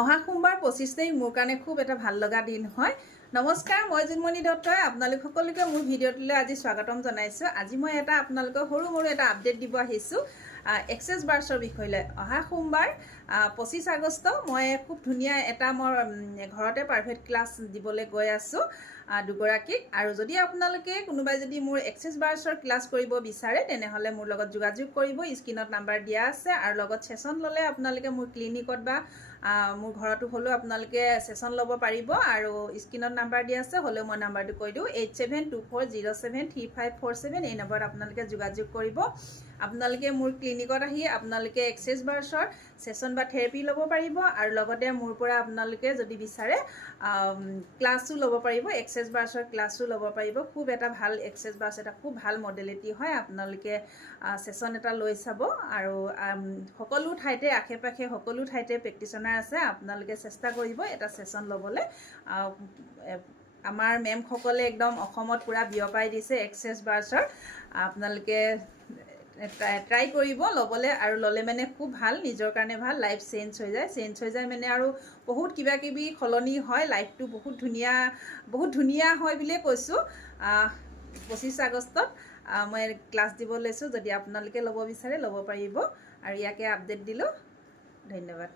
অহা সোমবাৰ 25 তাৰিখ মোৰ কাৰণে খুব এটা ভাল লগা দিন হয়। নমস্কাৰ, মই জোনমণি দত্তই আপোনালোক সকলোকে মোৰ ভিডিঅ'টোলৈ আজি স্বাগতম জনাইছোঁ। আজি মই আপোনালোকক সৰু এটা আপডেট দিব আহিছোঁ এক্সেছ বাৰ্ছৰ বিষয়লৈ। অহা সোমবাৰ 25 আগষ্ট মই খুব ধুনীয়া এটা ঘৰতে প্ৰাইভেট ক্লাছ দিবলৈ গৈ আছোঁ দুগৰাকীক। আৰু যদি আপোনালোকে কোনোবাই যদি মোৰ এক্সেছ বাৰ্ছৰ ক্লাছ কৰিব বিচাৰে তেনেহ'লে মোৰ লগত যোগাযোগ কৰিব। স্ক্ৰীনত নাম্বাৰ দিয়া আছে আৰু লগত ছেশ্যন ল'লে আপোনালোকে মোৰ ক্লিনিকত বা মোৰ ঘৰতো হ'লেও আপোনালোকে ছেশ্যন ল'ব পাৰিব। আৰু স্ক্ৰীনত নাম্বাৰ দিয়া আছে, হ'লেও মই নাম্বাৰটো কৈ দিওঁ 8724073547। এই নম্বৰত আপোনালোকে যোগাযোগ কৰিব। আপোনালোকে মোৰ ক্লিনিকত আহি আপোনালোকে এক্সেছ বাৰ্ছৰ ছেশ্যন বা থেৰাপি ল'ব পাৰিব আৰু লগতে মোৰ পৰা আপোনালোকে যদি বিচাৰে ক্লাছো ল'ব পাৰিব, এক্সেছ বাৰ্ছৰ ক্লাছো ল'ব পাৰিব। খুব এটা ভাল এক্সেছ বাৰ্ছ, এটা খুব ভাল মডেলিটি হয়। আপোনালোকে ছেশ্যন এটা লৈ চাব। আৰু সকলো ঠাইতে আশে পাশে সকলো ঠাইতে প্ৰেক্টিশ্যনাৰ আছে। আপোনালোকে চেষ্টা কৰিব এটা ছেশ্যন ল'বলৈ। আমাৰ মেমসকলে একদম অসমত পূৰা বিয়পাই দিছে এক্সেছ বাৰ্ছৰ। আপোনালোকে ট্ৰাই কৰিব ল'বলৈ, আৰু ল'লে মানে খুব ভাল, নিজৰ কাৰণে ভাল। লাইফ চেঞ্জ হৈ যায় মানে, আৰু বহুত কিবা কিবি সলনি হয়। লাইফটো বহুত ধুনীয়া হয় বুলিয়ে কৈছোঁ। 25 আগষ্টত মই ক্লাছ দিব লৈছোঁ। যদি আপোনালোকে ল'ব বিচাৰে ল'ব পাৰিব। আৰু ইয়াকে আপডেট দিলোঁ। ধন্যবাদ।